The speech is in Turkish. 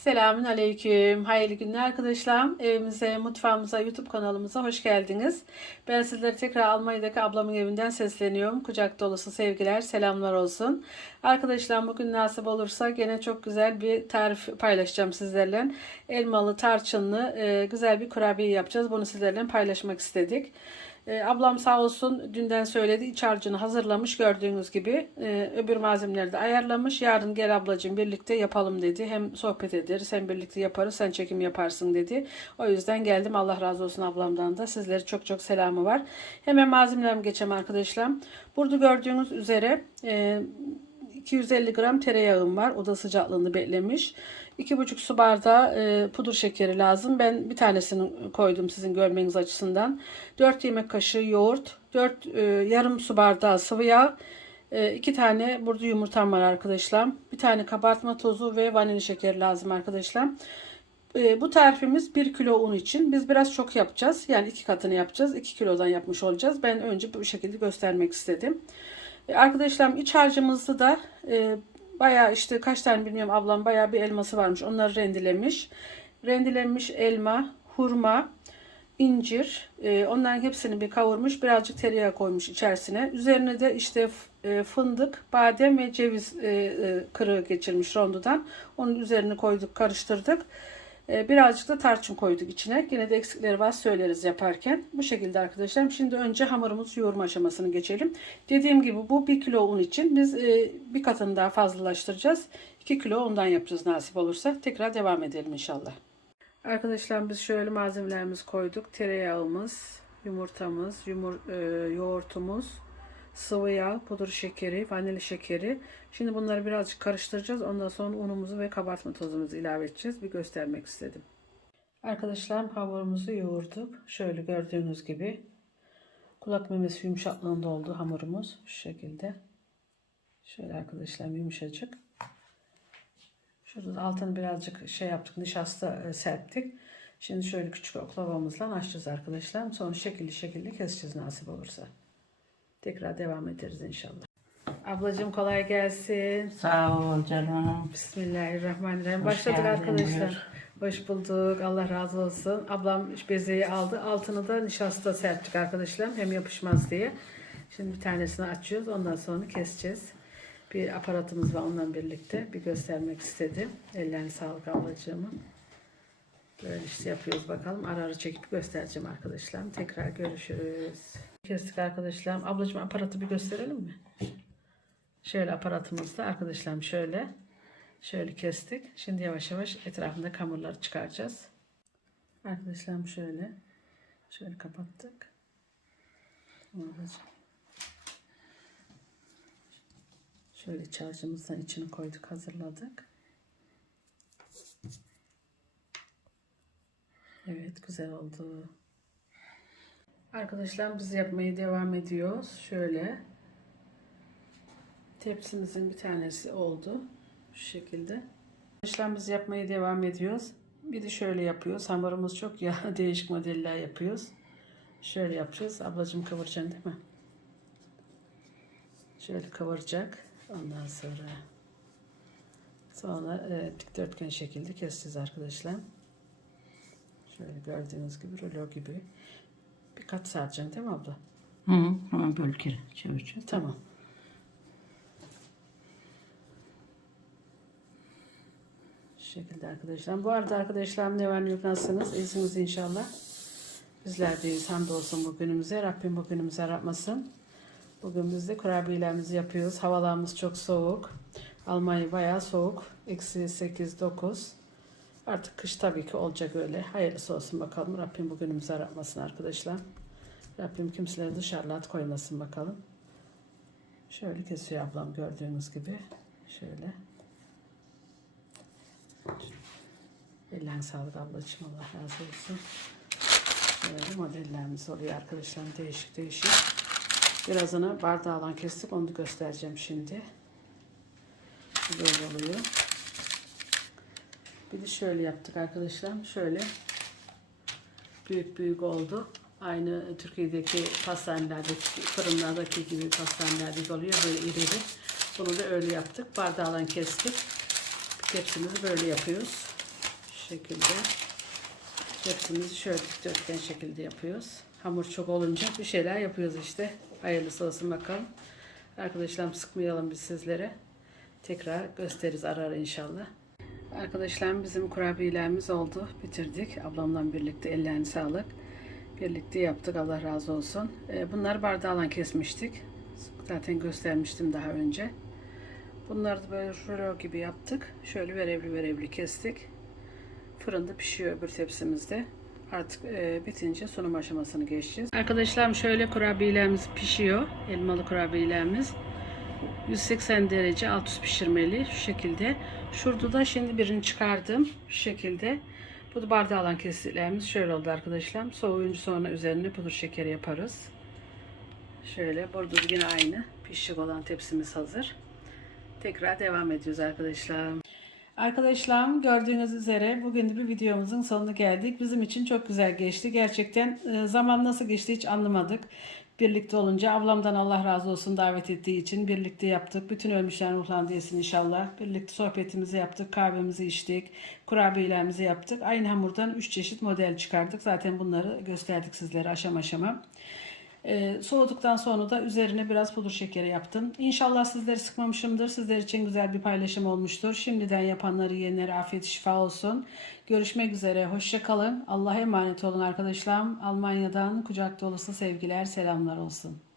Selamün aleyküm. Hayırlı günler arkadaşlar. Evimize, mutfağımıza, YouTube kanalımıza hoş geldiniz. Ben sizlere tekrar Almanya'daki ablamın evinden sesleniyorum. Kucak dolusu sevgiler, selamlar olsun. Arkadaşlar bugün nasip olursa gene çok güzel bir tarif paylaşacağım sizlerle. Elmalı, tarçınlı e, güzel bir kurabiye yapacağız. Bunu sizlerle paylaşmak istedik. E, ablam sağ olsun dünden söyledi. İç harcını hazırlamış gördüğünüz gibi. E, öbür malzemeleri de ayarlamış. Yarın gel ablacığım birlikte yapalım dedi. Hem sohbet ederiz hem birlikte yaparız. Sen çekim yaparsın dedi. O yüzden geldim. Allah razı olsun ablamdan da. Sizlere çok çok selamı var. Hemen malzemelerimi geçelim arkadaşlar. Burada gördüğünüz üzere e, 250 gram tereyağım var. Oda sıcaklığını beklemiş. 2,5 su bardağı e, pudra şekeri lazım. Ben bir tanesini koydum sizin görmeniz açısından. 4 yemek kaşığı yoğurt, 4 e, yarım su bardağı sıvı yağ, 2 tane burada yumurtam var arkadaşlar. Bir tane kabartma tozu ve vanilya şekeri lazım arkadaşlar. E, bu tarifimiz 1 kilo un için. Biz biraz çok yapacağız. Yani iki katını yapacağız. 2 kilodan yapmış olacağız. Ben önce bu şekilde göstermek istedim. E, Arkadaşlar iç harcımızı da e, bayağı işte kaç tane bilmiyorum ablam bayağı bir elması varmış. Onları rendelemiş. Rendelenmiş elma, hurma, incir. e, onların hepsini bir kavurmuş. Birazcık tereyağı koymuş içerisine. Üzerine de işte e, fındık, badem ve ceviz e, e, kırığı geçirmiş rondodan. Onun üzerine koyduk, karıştırdık. E, Birazcık da tarçın koyduk içine. Yine de eksikleri var söyleriz yaparken. Bu şekilde arkadaşlar. Şimdi önce hamurumuzu yoğurma aşamasını geçelim. Dediğim gibi bu 1 kilo un için biz e, bir katını daha fazlalaştıracağız. 2 kilo undan yapacağız nasip olursa. Tekrar devam edelim inşallah. Arkadaşlar biz şöyle malzemelerimizi koyduk. Tereyağımız, yumurtamız, yumur, e, yoğurtumuz, sıvı yağ, pudra şekeri, vanilya şekeri. Şimdi bunları birazcık karıştıracağız. Ondan sonra unumuzu ve kabartma tozumuzu ilave edeceğiz. Bir göstermek istedim. Arkadaşlar hamurumuzu yoğurduk. Şöyle gördüğünüz gibi kulak memesi yumuşaklığında oldu hamurumuz. Şu şekilde. Şöyle arkadaşlar yumuşacık. Şurada da altını birazcık şey yaptık. Nişasta e, serptik. Şimdi şöyle küçük oklavamızla açacağız arkadaşlar. Sonra şekilli şekilli keseceğiz nasip olursa. Tekrar devam ederiz inşallah. Ablacığım kolay gelsin. Sağ ol canım. Bismillahirrahmanirrahim. Hoş Başladık geldin, arkadaşlar. Hoş bulduk. Allah razı olsun. Ablam bezeyi aldı. Altını da nişasta serptik arkadaşlar. Hem yapışmaz diye. Şimdi bir tanesini açıyoruz. Ondan sonra keseceğiz. Bir aparatımız var onunla birlikte. Bir göstermek istedim. Ellerine sağlık ablacığımın. Böyle işte yapıyoruz bakalım. Ara ara çekip göstereceğim arkadaşlar. Tekrar görüşürüz. Kestik arkadaşlar. Ablacığım aparatı bir gösterelim mi? Şöyle aparatımızda arkadaşlarım şöyle. Şöyle kestik. Şimdi yavaş yavaş etrafında hamurları çıkaracağız. Arkadaşlarım şöyle. Şöyle kapattık. Şöyle iç harcımızdan içini koyduk hazırladık. Evet güzel oldu. Arkadaşlar biz yapmaya devam ediyoruz. Şöyle. Tepsimizin bir tanesi oldu. Şu şekilde. Arkadaşlar biz yapmaya devam ediyoruz. Bir de şöyle yapıyoruz. Hamurumuz çok ya değişik modeller yapıyoruz. Şöyle yapacağız. Ablacığım kıvıracaksın değil mi? Şöyle kıvıracak. Ondan sonra sonra e, dikdörtgen şekilde keseceğiz arkadaşlar. Şöyle gördüğünüz gibi rulo gibi. Bir kat saracaksın değil mi abla? Hı hı. Hemen böyle kere çevireceğim. Tamam. Şu şekilde arkadaşlar. Bu arada arkadaşlar ne var ne yok nasılsınız? İyisiniz inşallah. Bizler deyiz. Hamdolsun bugünümüze. Rabbim bugünümüze aratmasın. Bugün biz de kurabiyelerimizi yapıyoruz. Havalarımız çok soğuk. Almanya bayağı soğuk. Eksi 8-9. Artık kış tabii ki olacak öyle. Hayırlısı olsun bakalım. Rabbim bugünümüzü aratmasın arkadaşlar. Rabbim kimseleri dışarıda at koymasın bakalım. Şöyle kesiyor ablam gördüğünüz gibi. Şöyle. Ellerine sağlık ablacığım. Allah razı olsun. Böyle modellerimiz oluyor arkadaşlar. Değişik değişik. Birazını bardağla kestik. Onu göstereceğim şimdi. Böyle oluyor. Bir de şöyle yaptık arkadaşlar. Şöyle büyük büyük oldu. Aynı Türkiye'deki pastanelerdeki, fırınlardaki gibi pastanelerdeki oluyor. Böyle iri. Bunu da öyle yaptık. Bardağla kestik. Tepsimizi böyle yapıyoruz. şekilde hepsimizi şöyle dikdörtgen şekilde yapıyoruz. Hamur çok olunca bir şeyler yapıyoruz işte. Hayırlısı olsun bakalım. Arkadaşlarım sıkmayalım biz sizlere. Tekrar gösteririz ara ara inşallah. Arkadaşlarım bizim kurabiyelerimiz oldu. Bitirdik. Ablamla birlikte ellerine sağlık. Birlikte yaptık. Allah razı olsun. Ee, Bunları bardağla kesmiştik. Zaten göstermiştim daha önce. Bunları da böyle rulo gibi yaptık. Şöyle verevli verevli kestik. Fırında pişiyor öbür tepsimizde. Artık e, bitince sunum aşamasını geçeceğiz. Arkadaşlarım şöyle kurabiyelerimiz pişiyor. Elmalı kurabiyelerimiz. 180 derece alt üst pişirmeli şu şekilde. Şurada da şimdi birini çıkardım şu şekilde. Bu da bardağla kestiklerimiz şöyle oldu arkadaşlar. Soğuyunca sonra üzerine pudra şekeri yaparız. Şöyle burada da yine aynı pişecek olan tepsimiz hazır. Tekrar devam ediyoruz arkadaşlar. Arkadaşlarım gördüğünüz üzere bugün de bir videomuzun sonuna geldik. Bizim için çok güzel geçti. Gerçekten e, zaman nasıl geçti hiç anlamadık. Birlikte olunca ablamdan Allah razı olsun davet ettiği için birlikte yaptık. Bütün ölmüşlerin ruhlandığı yesin inşallah. Birlikte sohbetimizi yaptık, kahvemizi içtik, kurabiyelerimizi yaptık. Aynı hamurdan 3 çeşit model çıkardık. Zaten bunları gösterdik sizlere aşama aşama. Ee, soğuduktan sonra da üzerine biraz pudra şekeri yaptım. İnşallah sizleri sıkmamışımdır. Sizler için güzel bir paylaşım olmuştur. Şimdiden yapanları yiyenlere afiyet şifa olsun. Görüşmek üzere. Hoşça kalın. Allah'a emanet olun arkadaşlarım. Almanya'dan kucak dolusu sevgiler, selamlar olsun.